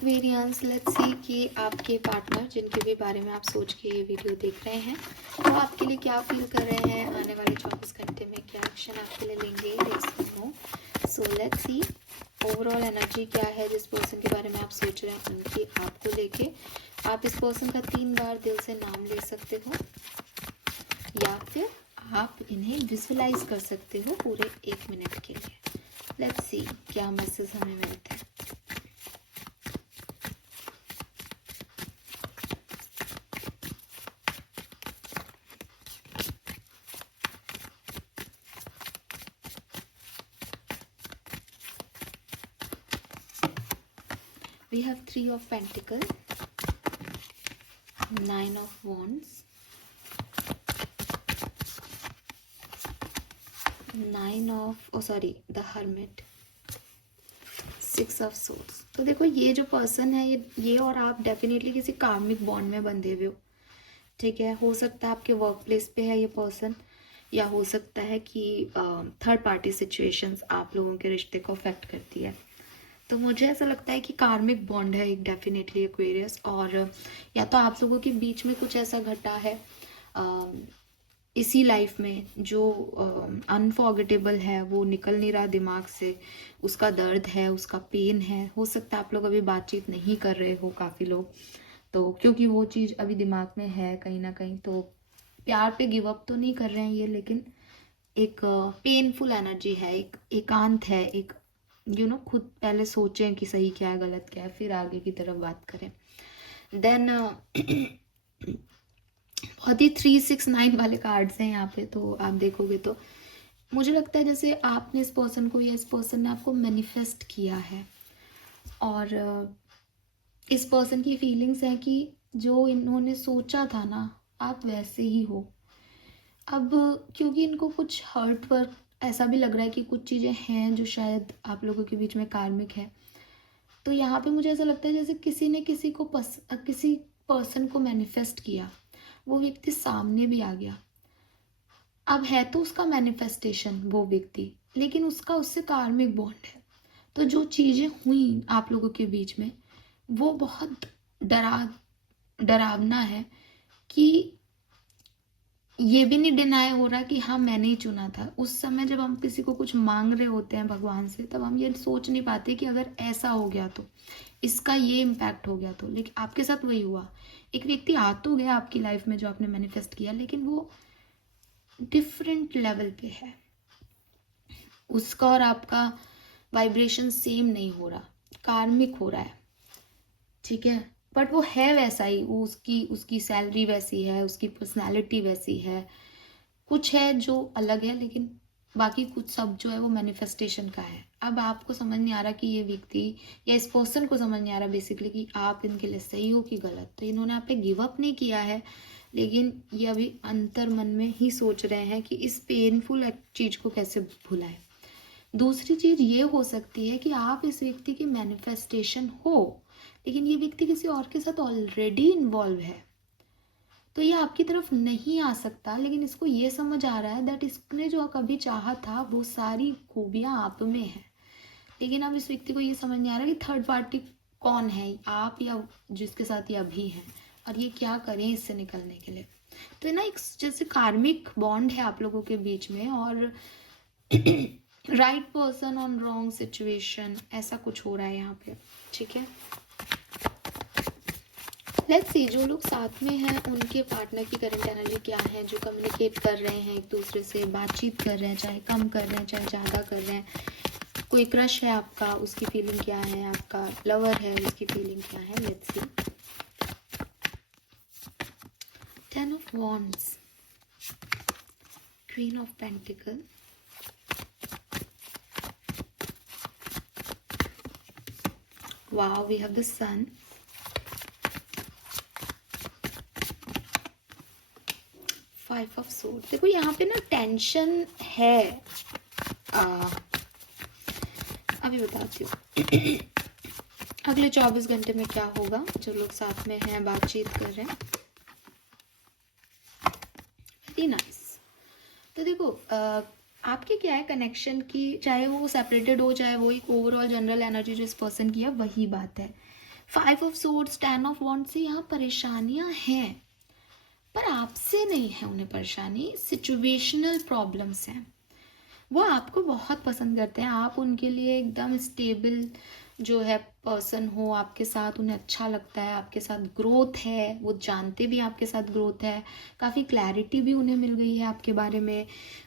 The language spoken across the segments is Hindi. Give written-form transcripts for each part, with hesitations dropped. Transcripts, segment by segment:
एक्वेरियंस, लेट्स सी कि आपके पार्टनर जिनके भी बारे में आप सोच के ये वीडियो देख रहे हैं वो आपके लिए क्या फील कर रहे हैं, आने वाले 24 घंटे में क्या एक्शन आपके लिए लेंगे, यस और no. So let's see overall energy क्या है जिस पर्सन के बारे में आप सोच रहे हैं उनकी आपको लेके। आप इस पर्सन का 3 बार दिल से नाम ले सकते हो या फिर आप इन्हें विजुअलाइज कर सकते हो पूरे 1 मिनट के लिए। लेट्स सी क्या मैसेज हमें मिलते हैं। We have 3 of Pentacles, 9 of Wands, 9 of the Hermit, 6 of Swords। तो देखो ये जो पर्सन है ये और आप डेफिनेटली किसी कार्मिक बॉन्ड में बंधे हुए हो, ठीक है। हो सकता है आपके वर्क प्लेस पे है ये पर्सन, या हो सकता है कि थर्ड पार्टी सिचुएशंस आप लोगों के रिश्ते को अफेक्ट करती है। तो मुझे ऐसा लगता है कि कार्मिक बॉन्ड है एक डेफिनेटली एक्वेरियस, और या तो आप लोगों के बीच में कुछ ऐसा घटा है इसी लाइफ में जो अनफॉरगेटेबल है, वो निकल नहीं रहा दिमाग से, उसका दर्द है, उसका पेन है। हो सकता है आप लोग अभी बातचीत नहीं कर रहे हो काफ़ी लोग, तो क्योंकि वो चीज़ अभी दिमाग में है कहीं ना कहीं, तो प्यार पे गिव अप तो नहीं कर रहे हैं ये, लेकिन एक पेनफुल एनर्जी है, एक एकांत है, एक खुद पहले सोचें कि सही क्या है गलत क्या है, फिर आगे की तरफ बात करें। देन बहुत ही 3-6-9 वाले कार्ड्स हैं यहाँ पे, तो आप देखोगे तो मुझे लगता है जैसे आपने इस पर्सन को या इस पर्सन ने आपको मैनिफेस्ट किया है, और इस पर्सन की फीलिंग्स हैं कि जो इन्होंने सोचा था ना आप वैसे ही हो। अब क्योंकि इनको कुछ हर्ट वर्क ऐसा भी लग रहा है कि कुछ चीज़ें हैं जो शायद आप लोगों के बीच में कार्मिक है, तो यहाँ पे मुझे ऐसा लगता है जैसे किसी ने किसी पर्सन को मैनिफेस्ट किया, वो व्यक्ति सामने भी आ गया। अब है तो उसका मैनिफेस्टेशन वो व्यक्ति, लेकिन उसका उससे कार्मिक बॉन्ड है। तो जो चीज़ें हुई आप लोगों के बीच में वो बहुत डरावना है कि ये भी नहीं डिनाई हो रहा कि हाँ मैंने ही चुना था। उस समय जब हम किसी को कुछ मांग रहे होते हैं भगवान से, तब हम ये सोच नहीं पाते कि अगर ऐसा हो गया तो, इसका ये इम्पैक्ट हो गया तो। लेकिन आपके साथ वही हुआ, एक व्यक्ति आ तो गया आपकी लाइफ में जो आपने मैनिफेस्ट किया, लेकिन वो डिफरेंट लेवल पे है, उसका और आपका वाइब्रेशन सेम नहीं हो रहा, कार्मिक हो रहा है, ठीक है। बट वो है वैसा ही, वो उसकी सैलरी वैसी है, उसकी पर्सनालिटी वैसी है, कुछ है जो अलग है, लेकिन बाकी कुछ सब जो है वो मैनिफेस्टेशन का है। अब आपको समझ नहीं आ रहा कि ये व्यक्ति या इस पर्सन को समझ नहीं आ रहा बेसिकली कि आप इनके लिए सही हो कि गलत। तो इन्होंने आप पे गिव अप नहीं किया है, लेकिन ये अभी अंतर मन में ही सोच रहे हैं कि इस पेनफुल चीज़ को कैसे भुलाएं। दूसरी चीज़ ये हो सकती है कि आप इस व्यक्ति की मैनिफेस्टेशन हो, लेकिन ये व्यक्ति किसी और के साथ ऑलरेडी इन्वॉल्व है, तो ये आपकी तरफ नहीं आ सकता। लेकिन इसको ये समझ आ रहा है दैट इसने जो कभी चाहा था वो सारी खूबियाँ आप में है, लेकिन अब इस व्यक्ति को ये समझ नहीं आ रहा कि थर्ड पार्टी कौन है, आप या जिसके साथ ये अभी है, और ये क्या करें इससे निकलने के लिए। तो ना एक जैसे कार्मिक बॉन्ड है आप लोगों के बीच में, और right person on wrong situation, ऐसा कुछ हो रहा है यहाँ पे, ठीक है। लेट्स सी जो लोग साथ में हैं उनके पार्टनर की करंट एनर्जी क्या है, जो कम्युनिकेट कर रहे हैं एक दूसरे से, बातचीत कर रहे हैं, चाहे कम कर रहे हैं चाहे ज़्यादा कर रहे हैं। कोई क्रश है आपका, उसकी फीलिंग क्या है, आपका लवर है उसकी फीलिंग क्या है। Let's see 10 of Wands, Queen of Pentacles, wow, we have the Sun, 5 of Swords। देखो यहाँ पे ना टेंशन है, अभी बताती हूँ अगले 24 घंटे में क्या होगा। जो लोग साथ में हैं बातचीत कर रहे हैं, वेरी नाइस। तो देखो आपके क्या है कनेक्शन की, चाहे वो सेपरेटेड हो चाहे वो एक ओवरऑल जनरल एनर्जी जो इस पर्सन की है वही बात है। Five of swords, ten of wand से यहाँ परेशानियां हैं, पर आपसे नहीं है उन्हें परेशानी, सिचुएशनल प्रॉब्लम्स हैं। वो आपको बहुत पसंद करते हैं, आप उनके लिए एकदम स्टेबल जो है पर्सन हो, आपके साथ उन्हें अच्छा लगता है, आपके साथ ग्रोथ है, वो जानते भी आपके साथ ग्रोथ है, काफ़ी क्लैरिटी भी उन्हें मिल गई है आपके बारे में,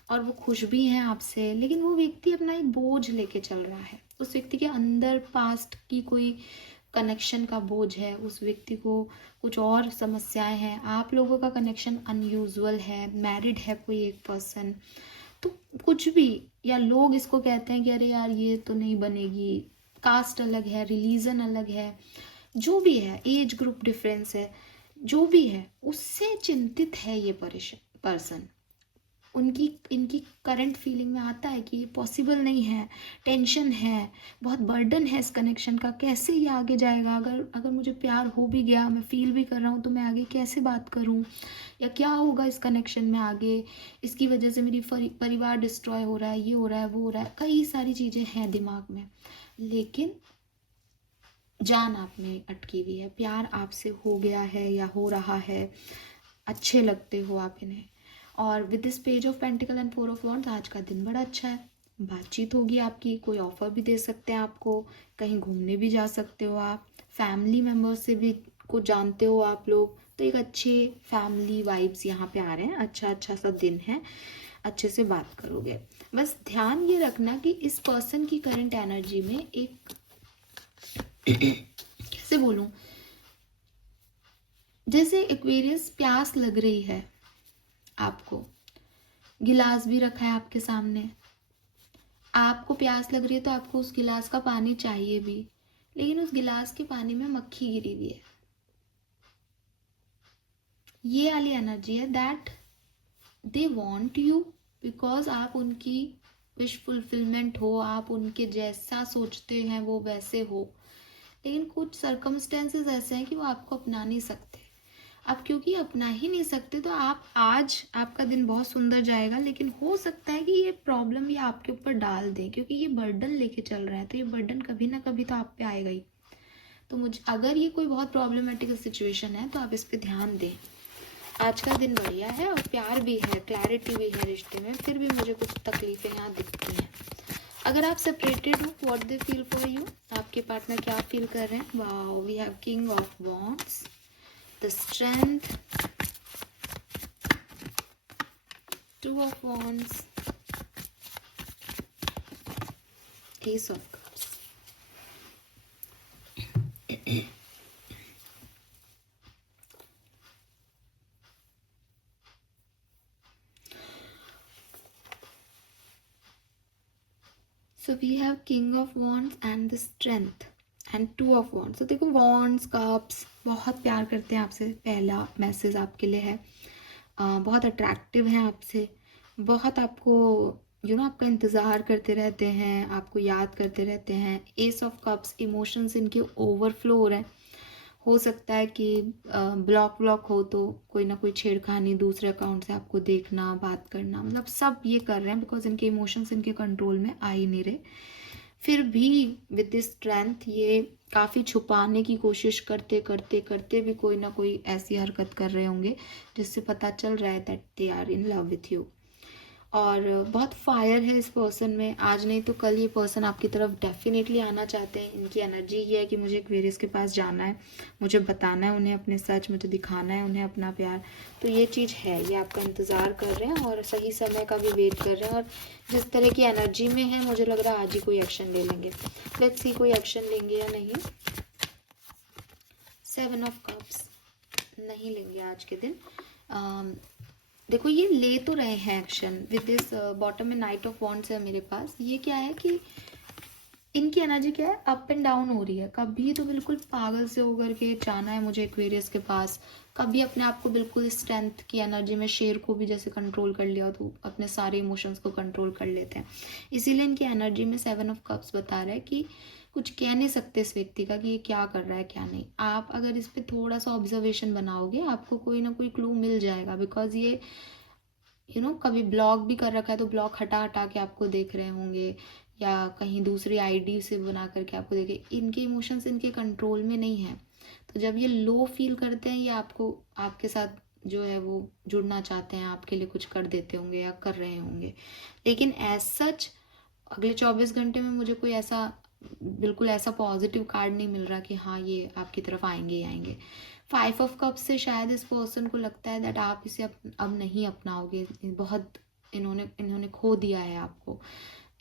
और वो खुश भी हैं आपसे। लेकिन वो व्यक्ति अपना एक बोझ लेके चल रहा है, उस व्यक्ति के अंदर पास्ट की कोई कनेक्शन का बोझ है, उस व्यक्ति को कुछ और समस्याएं हैं, आप लोगों का कनेक्शन अनयूजुअल है, मैरिड है कोई एक पर्सन, तो कुछ भी, या लोग इसको कहते हैं कि अरे यार ये तो नहीं बनेगी, कास्ट अलग है, रिलीजन अलग है, जो भी है, एज ग्रुप डिफरेंस है, जो भी है, उससे चिंतित है ये पर्सन। उनकी इनकी करंट फीलिंग में आता है कि ये पॉसिबल नहीं है, टेंशन है, बहुत बर्डन है इस कनेक्शन का, कैसे ये आगे जाएगा, अगर अगर मुझे प्यार हो भी गया, मैं फील भी कर रहा हूँ, तो मैं आगे कैसे बात करूँ, या क्या होगा इस कनेक्शन में आगे, इसकी वजह से मेरी परिवार डिस्ट्रॉय हो रहा है, ये हो रहा है, वो हो रहा है, कई सारी चीज़ें हैं दिमाग में। लेकिन जान आप में अटकी हुई है, प्यार आपसे हो गया है या हो रहा है, अच्छे लगते हो आप इन्हें। और with this page of pentacle and four of wands, आज का दिन बड़ा अच्छा है, बातचीत होगी आपकी, कोई ऑफर भी दे सकते हैं आपको, कहीं घूमने भी जा सकते हो आप, फैमिली मेम्बर्स से भी को जानते हो आप लोग, तो एक अच्छे फैमिली वाइब्स यहाँ पे आ रहे हैं, अच्छा सा दिन है, अच्छे से बात करोगे। बस ध्यान ये रखना कि इस पर्सन की करंट एनर्जी में एक कैसे बोलूं, जैसे एक्वेरियस प्यास लग रही है आपको, गिलास भी रखा है आपके सामने, आपको प्यास लग रही है तो आपको उस गिलास का पानी चाहिए भी, लेकिन उस गिलास के पानी में मक्खी गिरी हुई है। ये वाली एनर्जी है that they want you, because आप उनकी विश फुलफिलमेंट हो, आप उनके जैसा सोचते हैं वो वैसे हो, लेकिन कुछ सर्कमस्टेंसेस ऐसे हैं कि वो आपको अपना नहीं सकते। आप क्योंकि अपना ही नहीं सकते, तो आप आज आपका दिन बहुत सुंदर जाएगा, लेकिन हो सकता है कि ये प्रॉब्लम ये आपके ऊपर डाल दें, क्योंकि ये बर्डन लेके चल रहा है, तो ये बर्डन कभी ना कभी तो आप पे आएगा ही। तो मुझे अगर ये कोई बहुत प्रॉब्लमेटिक सिचुएशन है तो आप इस पर ध्यान दें। आज का दिन बढ़िया है और प्यार भी है, क्लैरिटी भी है रिश्ते में, फिर भी मुझे कुछ तकलीफें यहाँ दिखती हैं। अगर आप सेपरेटेड हो, what they feel for you, आपके पार्टनर क्या फील कर रहे हैं। Wow, we have king of wands, the strength, two of wands, ace of cups. So we have king of wands and the strength and two of wands. So देखो wands cups बहुत प्यार करते हैं आपसे, पहला मैसेज आपके लिए है, बहुत अट्रैक्टिव हैं आपसे, बहुत आपको आपका इंतज़ार करते रहते हैं, आपको याद करते रहते हैं। एस ऑफ कप्स, इमोशंस इनके ओवरफ्लो हो रहे हैं, हो सकता है कि ब्लॉक हो तो कोई ना कोई छेड़खानी, दूसरे अकाउंट से आपको देखना, बात करना, मतलब सब ये कर रहे हैं बिकॉज इनके इमोशंस इनके कंट्रोल में आ ही नहीं रहे। फिर भी विद दिस स्ट्रेंथ ये काफ़ी छुपाने की कोशिश करते करते करते भी कोई ना कोई ऐसी हरकत कर रहे होंगे जिससे पता चल रहा है that they are in love with you. और बहुत फायर है इस पर्सन में, आज नहीं तो कल ये पर्सन आपकी तरफ डेफिनेटली आना चाहते हैं। इनकी एनर्जी ये है कि मुझे एक्वेरियस के पास जाना है, मुझे बताना है उन्हें अपने सच, मुझे दिखाना है उन्हें अपना प्यार, तो ये चीज़ है, ये आपका इंतज़ार कर रहे हैं और सही समय का भी वेट कर रहे हैं। और जिस तरह की एनर्जी में है मुझे लग रहा है आज ही कोई एक्शन ले लेंगे। लेट्स सी कोई एक्शन लेंगे या नहीं। 7 ऑफ कप्स, नहीं लेंगे आज के दिन। देखो ये ले तो रहे हैं एक्शन विद दिस बॉटम में नाइट ऑफ वॉन्ड्स है मेरे पास। ये क्या है कि इनकी एनर्जी क्या है, अप एंड डाउन हो रही है। कभी तो बिल्कुल पागल से होकर के जाना है मुझे एक्वेरियस के पास, कभी अपने आप को बिल्कुल स्ट्रेंथ की एनर्जी में, शेर को भी जैसे कंट्रोल कर लिया तो अपने सारे इमोशंस को कंट्रोल कर लेते हैं। इसीलिए इनकी एनर्जी में 7 ऑफ कप्स बता रहा है कि कुछ कह नहीं सकते इस व्यक्ति का कि ये क्या कर रहा है क्या नहीं। आप अगर इस पर थोड़ा सा ऑब्जर्वेशन बनाओगे आपको कोई ना कोई क्लू मिल जाएगा, बिकॉज ये कभी ब्लॉक भी कर रखा है तो ब्लॉक हटा हटा के आपको देख रहे होंगे, या कहीं दूसरी आईडी से बना करके आपको देखे, इनके इमोशंस इनके कंट्रोल में नहीं है। तो जब ये लो फील करते हैं, ये आपको आपके साथ जो है वो जुड़ना चाहते हैं, आपके लिए कुछ कर देते होंगे या कर रहे होंगे, लेकिन एज सच अगले 24 घंटे में मुझे कोई ऐसा बिल्कुल ऐसा पॉजिटिव कार्ड नहीं मिल रहा कि हाँ ये आपकी तरफ आएंगे ही आएंगे। 5 ऑफ कप से शायद इस पर्सन को लगता है दैट आप इसे अब नहीं अपनाओगे, बहुत इन्होंने खो दिया है आपको,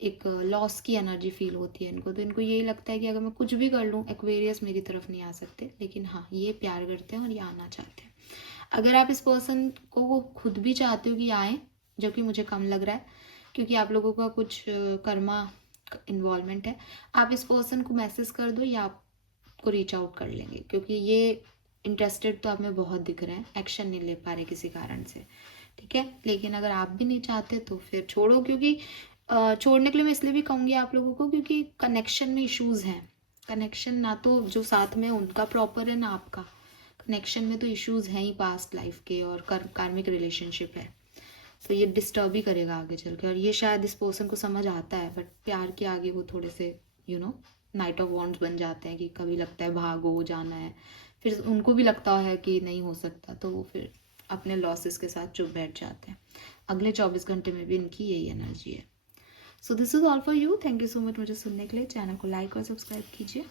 एक लॉस की एनर्जी फील होती है इनको। तो इनको यही लगता है कि अगर मैं कुछ भी कर लूँ, एक्वेरियस मेरी तरफ नहीं आ सकते, लेकिन हाँ ये प्यार करते हैं और ये आना चाहते हैं। अगर आप इस पर्सन को वो खुद भी चाहते हो कि आए, जो कि मुझे कम लग रहा है क्योंकि आप लोगों का कुछ कर्मा इन्वॉल्वमेंट है, आप इस पर्सन को मैसेज कर दो या आपको रीच आउट कर लेंगे, क्योंकि ये इंटरेस्टेड तो आप में बहुत दिख रहे हैं, एक्शन नहीं ले पा रहे किसी कारण से, ठीक है। लेकिन अगर आप भी नहीं चाहते तो फिर छोड़ो, क्योंकि छोड़ने के लिए मैं इसलिए भी कहूँगी आप लोगों को क्योंकि कनेक्शन में इश्यूज़ हैं। कनेक्शन ना तो जो साथ में उनका प्रॉपर है ना आपका, कनेक्शन में तो इश्यूज़ हैं ही पास्ट लाइफ के, और कार्मिक रिलेशनशिप है, तो ये डिस्टर्ब ही करेगा आगे चल के। और ये शायद इस पर्सन को समझ आता है, बट प्यार के आगे वो थोड़े से नाइट ऑफ वॉन्ड्स बन जाते हैं कि कभी लगता है भागो जाना है, फिर उनको भी लगता है कि नहीं हो सकता, तो वो फिर अपने लॉसेस के साथ चुप बैठ जाते हैं। अगले 24 घंटे में भी इनकी यही एनर्जी है। So this is all for you. Thank you so much मुझे सुनने के लिए। चैनल को लाइक और सब्सक्राइब कीजिए।